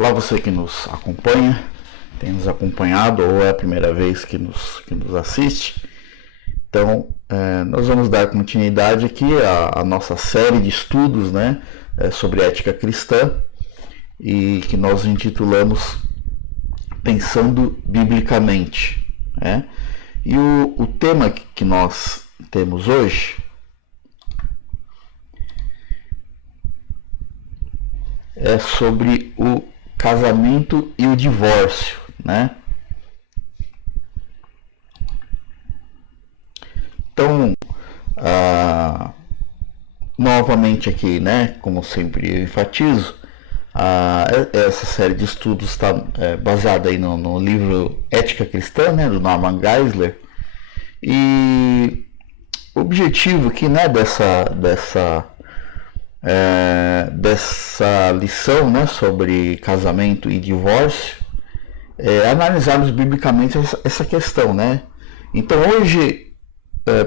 Olá, você que nos acompanha, tem nos acompanhado ou é a primeira vez que nos assiste. Então, nós vamos dar continuidade aqui à nossa série de estudos, né, sobre ética cristã, e que nós intitulamos Pensando Biblicamente. Né? E o tema que nós temos hoje é sobre o casamento e o divórcio, né? Então, novamente aqui, né, como sempre eu enfatizo, essa série de estudos está baseada aí no livro Ética Cristã, né, do Norman Geisler, e o objetivo aqui, né, dessa lição, né, sobre casamento e divórcio é analisarmos biblicamente essa questão, né? Então hoje,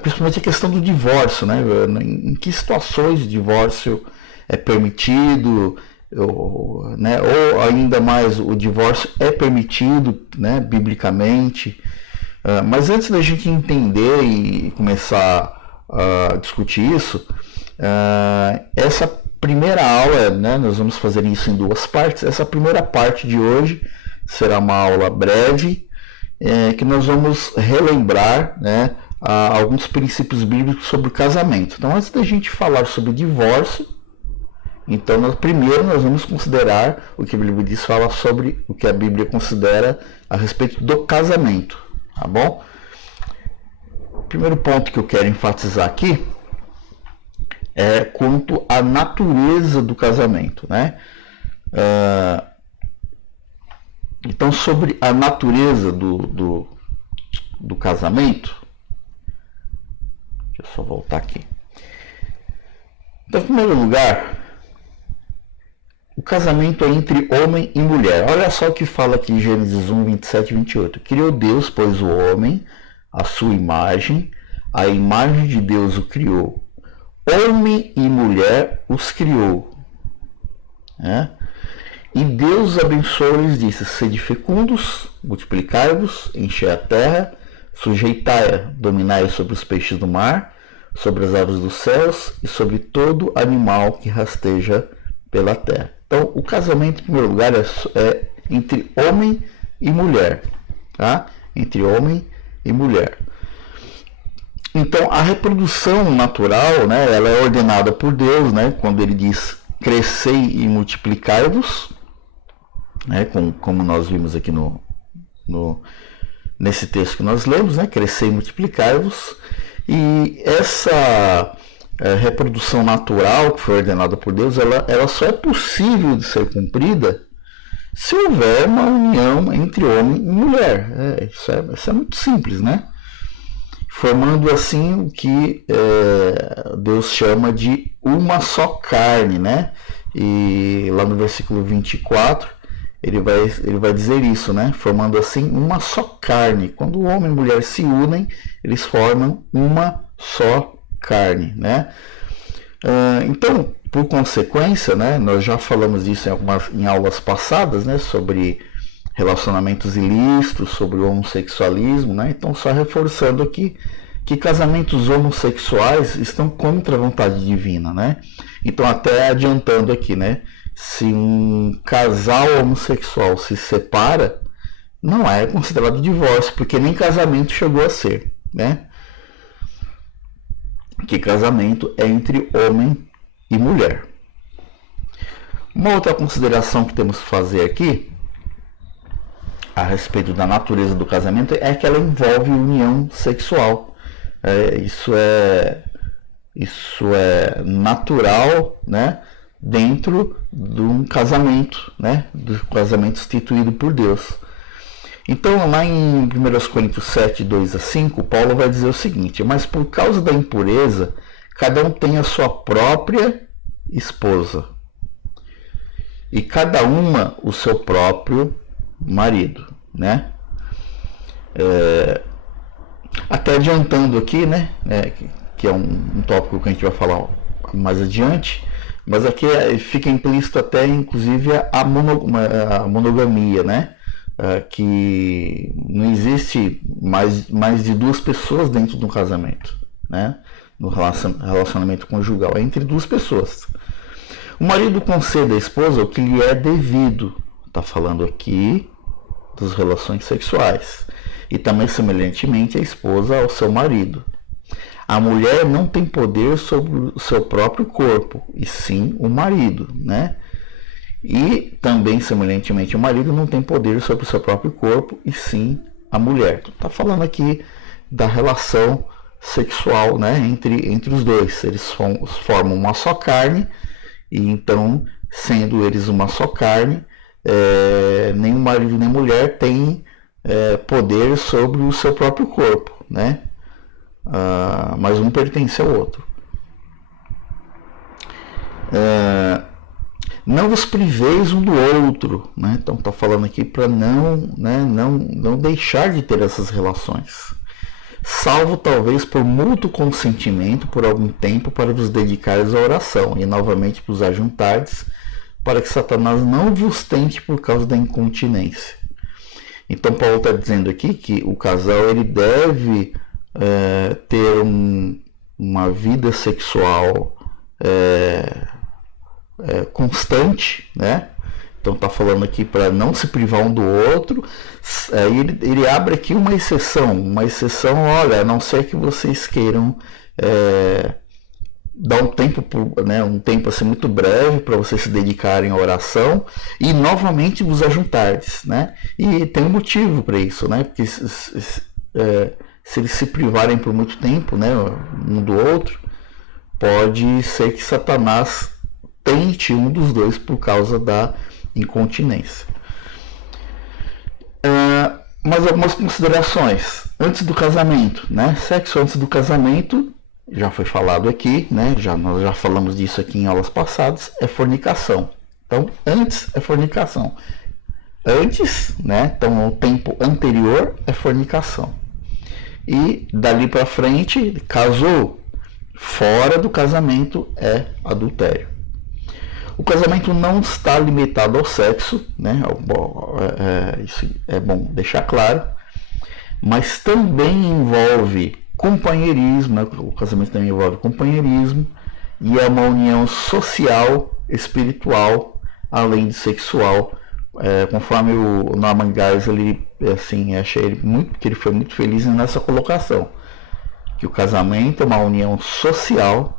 principalmente a questão do divórcio, né? Em que situações o divórcio é permitido, né? Ou ainda mais o divórcio é permitido, né, biblicamente. Mas antes da gente entender e começar a discutir isso, essa primeira aula, né, nós vamos fazer isso em duas partes. Essa primeira parte de hoje será uma aula breve, que nós vamos relembrar, né, alguns princípios bíblicos sobre o casamento. Então, antes da gente falar sobre divórcio, então primeiro nós vamos considerar o que a Bíblia diz, fala sobre o que a Bíblia considera a respeito do casamento, tá bom? O primeiro ponto que eu quero enfatizar aqui é quanto à natureza do casamento, né? Então, sobre a natureza do casamento, deixa eu só voltar aqui. Então, em primeiro lugar, o casamento é entre homem e mulher. Olha só o que fala aqui em Gênesis 1, 27 e 28. Criou Deus, pois, o homem, à sua imagem, a imagem de Deus o criou. Homem e mulher os criou. Né? E Deus abençoou e lhes disse: sede fecundos, multiplicai-vos, enchei a terra, sujeitai-a, dominai sobre os peixes do mar, sobre as aves dos céus e sobre todo animal que rasteja pela terra. Então, o casamento, em primeiro lugar, é entre homem e mulher. Tá? Entre homem e mulher. Então, a reprodução natural, né, ela é ordenada por Deus, né, quando ele diz: crescei e multiplicai-vos, né, como nós vimos aqui nesse texto que nós lemos, né, crescei e multiplicai-vos. E essa reprodução natural que foi ordenada por Deus, ela só é possível de ser cumprida se houver uma união entre homem e mulher. Isso é muito simples, né? Formando assim o que Deus chama de uma só carne, né? E lá no versículo 24 ele vai dizer isso, né? Formando assim uma só carne. Quando o homem e a mulher se unem, eles formam uma só carne, né? Então, por consequência, né, nós já falamos disso em aulas passadas, né, sobre relacionamentos ilícitos, sobre o homossexualismo, né? Então, só reforçando aqui que casamentos homossexuais estão contra a vontade divina, né? Então, até adiantando aqui, né, se um casal homossexual se separa, não é considerado divórcio, porque nem casamento chegou a ser, né? Que casamento é entre homem e mulher. Uma outra consideração que temos que fazer aqui a respeito da natureza do casamento é que ela envolve união sexual. Isso é natural, né, dentro de um casamento, né, do casamento instituído por Deus. Então, lá em 1 Coríntios 7, 2 a 5, Paulo vai dizer o seguinte: mas por causa da impureza, cada um tem a sua própria esposa, e cada uma o seu próprio marido, né? Até adiantando aqui, né, que é um tópico que a gente vai falar mais adiante, Mas aqui fica implícito até, inclusive, a monogamia, né? Que não existe mais de duas pessoas dentro de um casamento, né? No relacionamento conjugal, é entre duas pessoas. O marido concede à esposa o que lhe é devido. Está falando aqui das relações sexuais. E também, semelhantemente, a esposa ao seu marido. A mulher não tem poder sobre o seu próprio corpo, e sim o marido, né? E também, semelhantemente, o marido não tem poder sobre o seu próprio corpo, e sim a mulher. Está falando aqui da relação sexual, né, entre os dois. Eles formam uma só carne, e então, sendo eles uma só carne, nem o marido nem a mulher tem poder sobre o seu próprio corpo, né? Mas um pertence ao outro. Não vos priveis um do outro, né? Então está falando aqui para não deixar de ter essas relações, salvo talvez por mútuo consentimento por algum tempo para vos dedicares à oração e novamente vos ajuntardes, para que Satanás não vos tente por causa da incontinência. Então Paulo está dizendo aqui que o casal ele deve ter uma vida sexual constante, né? Então está falando aqui para não se privar um do outro. Ele abre aqui uma exceção, olha, a não ser que vocês queiram dar um tempo, né, um tempo assim muito breve para vocês se dedicarem à oração e novamente vos ajuntardes, né? E tem um motivo para isso, né? Porque se eles se privarem por muito tempo, né, um do outro, pode ser que Satanás tente um dos dois por causa da incontinência. Mas algumas considerações antes do casamento, né? Sexo antes do casamento já foi falado aqui, né? Nós já falamos disso aqui em aulas passadas, é fornicação. Então, antes é fornicação. Antes, né? Então, o tempo anterior é fornicação. E dali para frente, casou, fora do casamento é adultério. O casamento não está limitado ao sexo, né? Isso é bom deixar claro, mas também envolve companheirismo, né? O casamento também envolve companheirismo e é uma união social, espiritual, além de sexual. Conforme o Norman Geisler, assim, achei que ele foi muito feliz nessa colocação, que o casamento é uma união social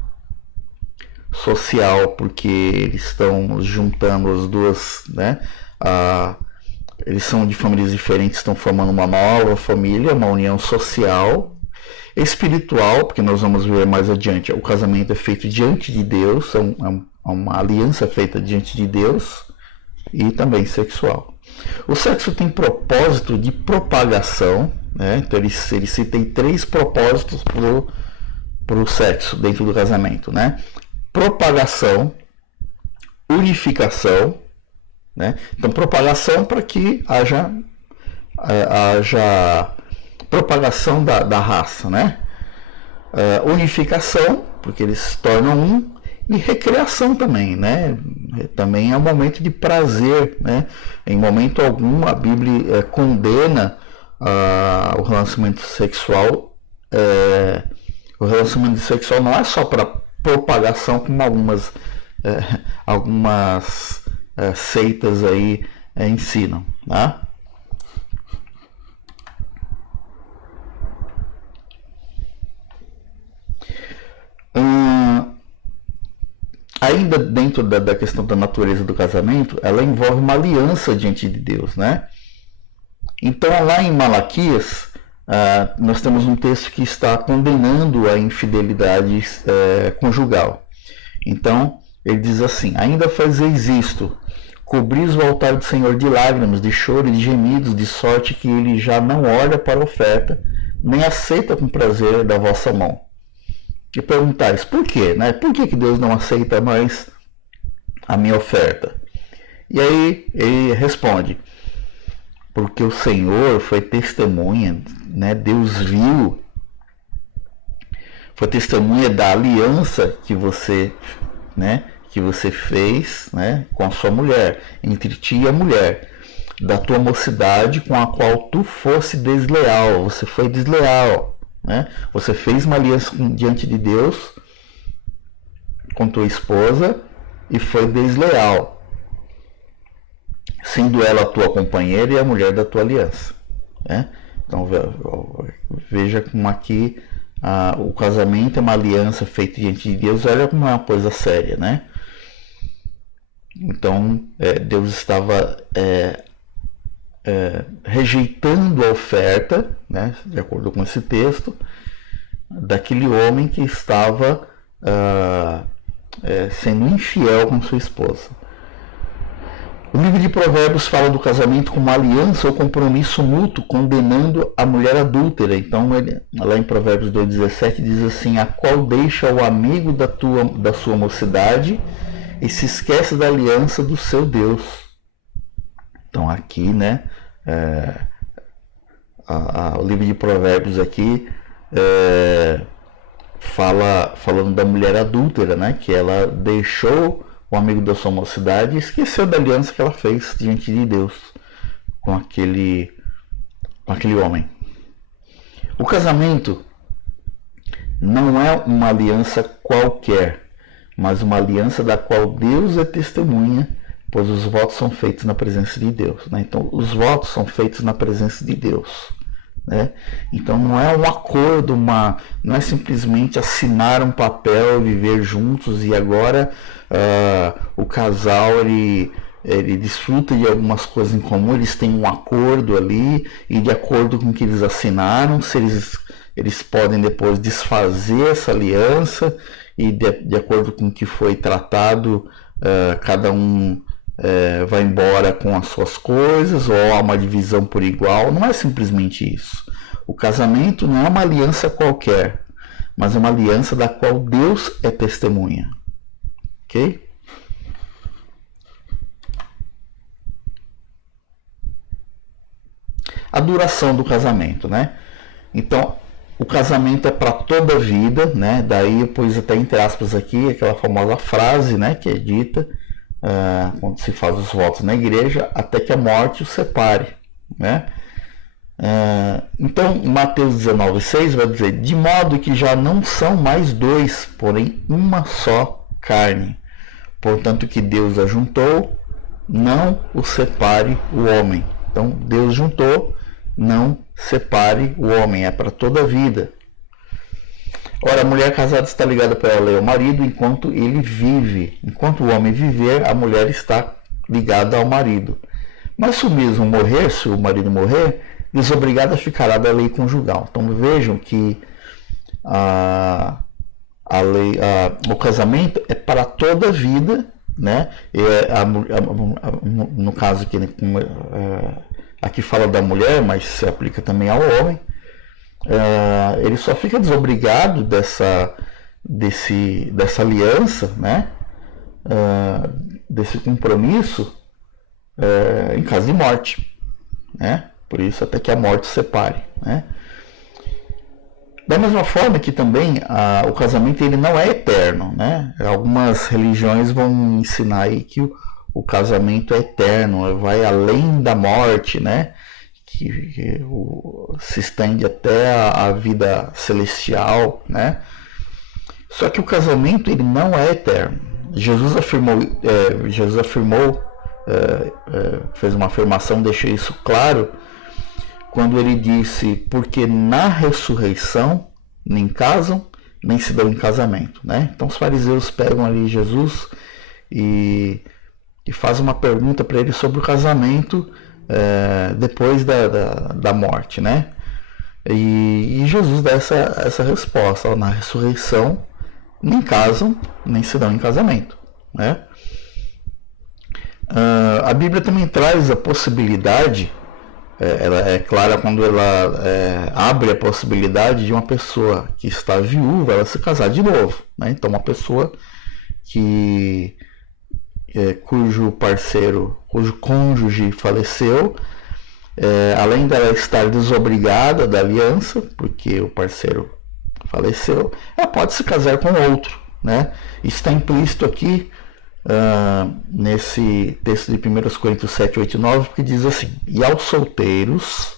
porque eles estão juntando as duas, né? Eles são de famílias diferentes, estão formando uma nova família, uma união social, espiritual, porque nós vamos ver mais adiante, o casamento é feito diante de Deus, é uma aliança feita diante de Deus, e também sexual. O sexo tem propósito de propagação, né? Então ele cita 3 propósitos para o sexo dentro do casamento, né? Propagação, unificação, né? Então propagação para que haja propagação da raça, né? Unificação, porque eles se tornam um, e recreação também, né? Também é um momento de prazer, né? Em momento algum a Bíblia condena o relacionamento sexual. O relacionamento sexual não é só para propagação, como algumas seitas aí ensinam, tá? Ainda dentro da questão da natureza do casamento, ela envolve uma aliança diante de Deus, né? Então, lá em Malaquias, nós temos um texto que está condenando a infidelidade conjugal. Então, ele diz assim: ainda fazeis isto, cobris o altar do Senhor de lágrimas, de choro e de gemidos, de sorte que ele já não olha para a oferta, nem aceita com prazer da vossa mão. E perguntais, por quê? Né? Por que Deus não aceita mais a minha oferta? E aí ele responde: porque o Senhor foi testemunha, né? Deus viu, foi testemunha da aliança que você, né? que você fez, né, com a sua mulher, entre ti e a mulher, da tua mocidade com a qual tu fosse desleal, você foi desleal, né? Você fez uma aliança diante de Deus com tua esposa e foi desleal, sendo ela a tua companheira e a mulher da tua aliança, né? Então veja como aqui o casamento é uma aliança feita diante de Deus, olha como é uma coisa séria, né? Então Deus estava rejeitando a oferta, né, de acordo com esse texto, daquele homem que estava sendo infiel com sua esposa. O livro de Provérbios fala do casamento como aliança ou compromisso mútuo, condenando a mulher adúltera. Então, lá em Provérbios 2,17 diz assim: a qual deixa o amigo da sua mocidade e se esquece da aliança do seu Deus. Então, aqui, né, o livro de Provérbios aqui falando da mulher adúltera, né, que ela deixou o amigo da sua mocidade e esqueceu da aliança que ela fez diante de Deus com aquele homem. O casamento não é uma aliança qualquer, mas uma aliança da qual Deus é testemunha, pois os votos são feitos na presença de Deus, né? Então, os votos são feitos na presença de Deus, né? Então, não é um acordo, não é simplesmente assinar um papel, viver juntos e agora o casal ele desfruta de algumas coisas em comum, eles têm um acordo ali e de acordo com o que eles assinaram, se eles podem depois desfazer essa aliança e de acordo com o que foi tratado, cada um vai embora com as suas coisas ou há uma divisão por igual. Não é simplesmente isso. O casamento não é uma aliança qualquer, mas é uma aliança da qual Deus é testemunha. Ok? A duração do casamento, né? Então, o casamento é para toda a vida, né? Daí eu pus até entre aspas aqui aquela famosa frase, né, que é dita quando se faz os votos na igreja, até que a morte os separe, né? Então, Mateus 19,6 vai dizer: de modo que já não são mais dois, porém uma só carne. Portanto, que Deus ajuntou, não o separe o homem. Então, Deus juntou, não separe o homem, é para toda a vida. Ora, a mulher casada está ligada para ela e ao marido enquanto ele vive. Enquanto o homem viver, a mulher está ligada ao marido. Mas se o mesmo morrer, se o marido morrer, desobrigada ficará da lei conjugal. Então vejam que o casamento é para toda a vida, né? No caso aqui fala da mulher, mas se aplica também ao homem. Ele só fica desobrigado dessa aliança, né? Desse compromisso em caso de morte, né? Por isso até que a morte separe, né? Da mesma forma que também o casamento ele não é eterno, né? Algumas religiões vão ensinar aí que o casamento é eterno, vai além da morte, né? Que se estende até a vida celestial, né? Só que o casamento ele não é eterno. Jesus afirmou, fez uma afirmação, deixou isso claro, quando ele disse: porque na ressurreição nem casam, nem se dão em casamento, né? Então os fariseus pegam ali Jesus e fazem uma pergunta para ele sobre o casamento depois da morte, né? E Jesus dá essa resposta: ó, na ressurreição nem casam, nem se dão em casamento, né? A Bíblia também traz a possibilidade, ela é clara quando ela abre a possibilidade de uma pessoa que está viúva ela se casar de novo, né? Então uma pessoa cujo cônjuge faleceu, além dela estar desobrigada da aliança, porque o parceiro faleceu, ela pode se casar com outro, né? Isso está implícito aqui nesse texto de 1 Coríntios 7, 8 e 9, que diz assim: e aos solteiros,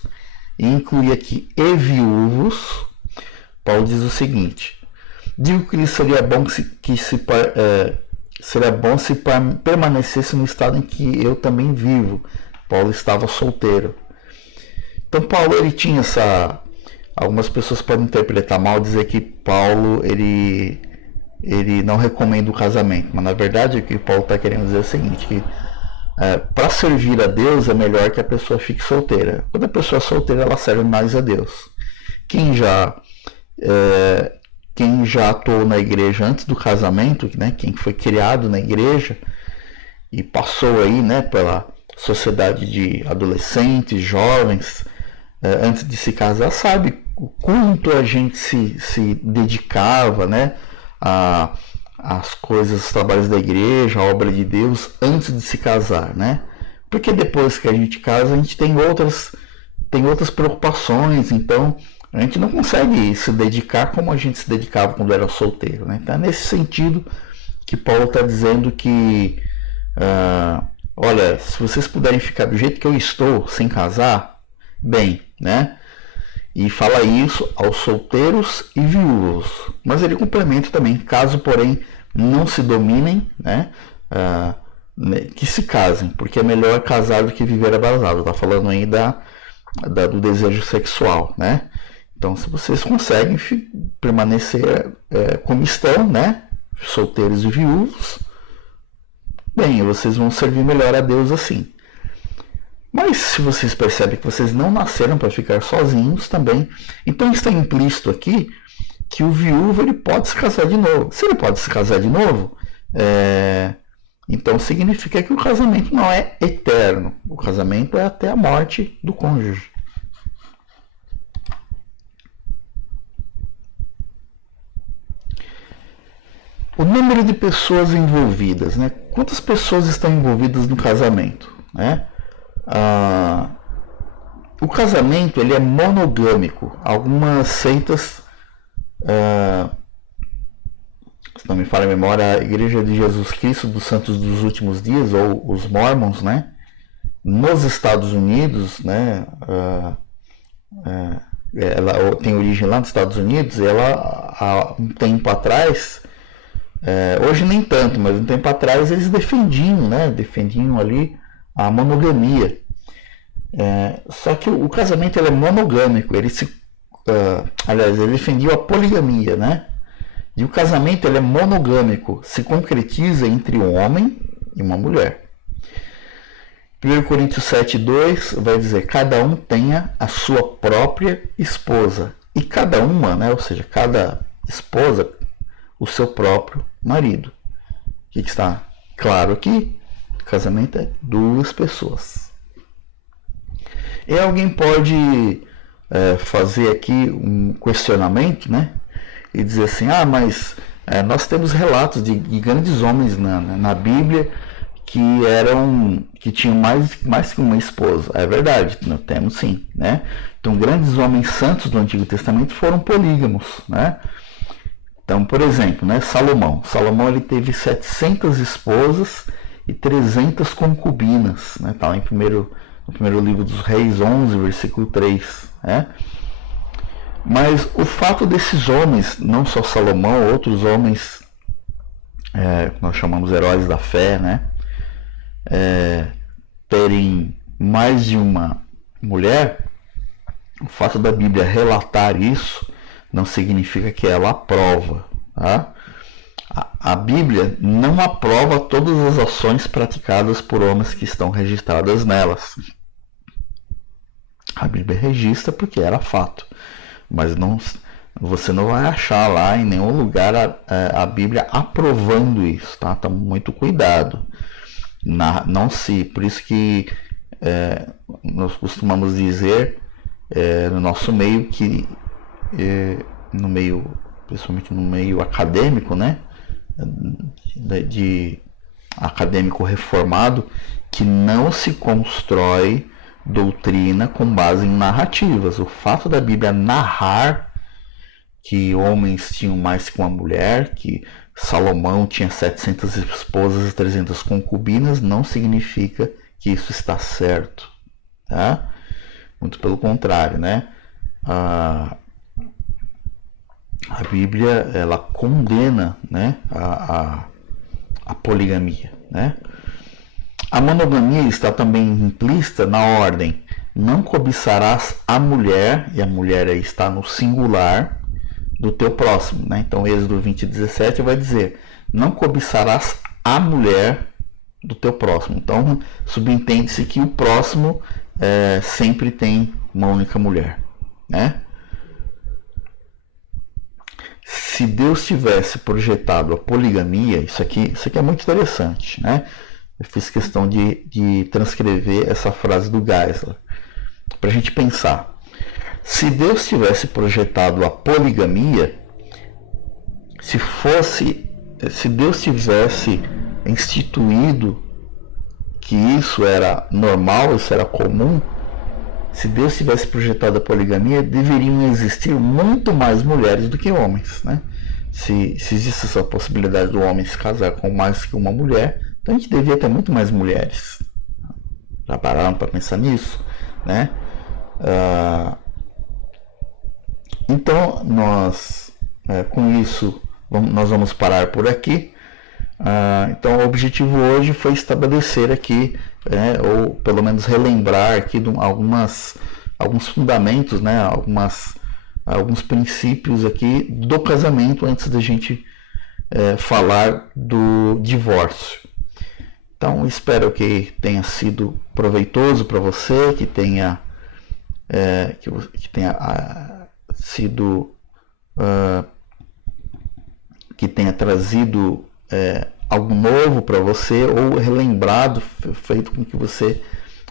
e inclui aqui e viúvos, Paulo diz o seguinte: digo que lhe seria bom seria bom se permanecesse no estado em que eu também vivo. Paulo estava solteiro. Então Paulo, ele tinha essa... Algumas pessoas podem interpretar mal, dizer que Paulo ele não recomenda o casamento, mas na verdade o que Paulo está querendo dizer é o seguinte: que para servir a Deus é melhor que a pessoa fique solteira. Quando a pessoa é solteira, ela serve mais a Deus. Quem já atuou na igreja antes do casamento, né, quem foi criado na igreja e passou aí, né, pela sociedade de adolescentes, jovens, antes de se casar, sabe o quanto a gente se dedicava, né, às coisas, os trabalhos da igreja, a obra de Deus, antes de se casar, né? Porque depois que a gente casa, a gente tem outras preocupações, então a gente não consegue se dedicar como a gente se dedicava quando era solteiro, né? Então é nesse sentido que Paulo está dizendo que, olha, se vocês puderem ficar do jeito que eu estou, sem casar, bem, né? E fala isso aos solteiros e viúvos. Mas ele complementa também: caso, porém, não se dominem, né, que se casem, porque é melhor casar do que viver abrasado. Está falando aí do desejo sexual, né? Então, se vocês conseguem permanecer como estão, né, solteiros e viúvos, bem, vocês vão servir melhor a Deus assim. Mas se vocês percebem que vocês não nasceram para ficar sozinhos também, então está implícito aqui que o viúvo ele pode se casar de novo. Se ele pode se casar de novo, então significa que o casamento não é eterno. O casamento é até a morte do cônjuge. O número de pessoas envolvidas, né? Quantas pessoas estão envolvidas no casamento, né? O casamento ele é monogâmico. Algumas seitas, se não me falha a memória, a Igreja de Jesus Cristo dos Santos dos Últimos Dias, ou os Mormons, né, nos Estados Unidos, né, ela tem origem lá nos Estados Unidos, e ela, há um tempo atrás, hoje nem tanto, mas um tempo atrás eles defendiam ali a monogamia. Só que o casamento ele é monogâmico, ele defendia a poligamia, né? E o casamento ele é monogâmico, se concretiza entre um homem e uma mulher. 1 Coríntios 7:2 vai dizer: cada um tenha a sua própria esposa, e cada uma, né, ou seja, cada esposa, o seu próprio marido. O que está claro aqui? O casamento é duas pessoas. E alguém pode fazer aqui um questionamento, né? E dizer assim: mas nós temos relatos de grandes homens na Bíblia que tinham mais que uma esposa. É verdade, nós temos sim, né? Então, grandes homens santos do Antigo Testamento foram polígamos, né? Então, por exemplo, né, Salomão ele teve 700 esposas e 300 concubinas, né? Tá lá no primeiro livro dos Reis 11, versículo 3, né? Mas o fato desses homens, não só Salomão, outros homens, nós chamamos heróis da fé, né, terem mais de uma mulher, o fato da Bíblia relatar isso não significa que ela aprova, tá? A Bíblia não aprova todas as ações praticadas por homens que estão registradas nelas. A Bíblia registra porque era fato, mas você não vai achar lá em nenhum lugar a Bíblia aprovando isso, tá? Então, muito cuidado. Por isso que nós costumamos dizer no nosso meio que, principalmente no meio acadêmico, né? De acadêmico reformado, que não se constrói doutrina com base em narrativas. O fato da Bíblia narrar que homens tinham mais que uma mulher, que Salomão tinha 700 esposas e 300 concubinas, não significa que isso está certo, tá? Muito pelo contrário, né? A Bíblia, ela condena, né, a poligamia, né? A monogamia está também implícita na ordem: não cobiçarás a mulher, e a mulher aí está no singular, do teu próximo, né? Então, Êxodo 20:17 vai dizer: não cobiçarás a mulher do teu próximo. Então, subentende-se que o próximo sempre tem uma única mulher, né? Se Deus tivesse projetado a poligamia, isso aqui é muito interessante, né? Eu fiz questão de transcrever essa frase do Geisler para a gente pensar. Se Deus tivesse projetado a poligamia, se Deus tivesse instituído que isso era normal, isso era comum, se Deus tivesse projetado a poligamia, deveriam existir muito mais mulheres do que homens, né? Se existe essa possibilidade do homem se casar com mais que uma mulher, então a gente devia ter muito mais mulheres. Já pararam para pensar nisso, né? Então, nós, com isso, nós vamos parar por aqui. Então, o objetivo hoje foi estabelecer aqui, ou pelo menos relembrar aqui alguns fundamentos, né, alguns princípios aqui do casamento antes da gente falar do divórcio. Então, espero que tenha sido proveitoso para você, que tenha trazido algo novo para você, ou relembrado, feito com que você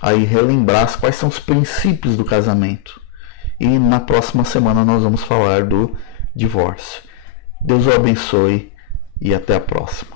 aí relembrasse quais são os princípios do casamento. E na próxima semana nós vamos falar do divórcio. Deus o abençoe e até a próxima.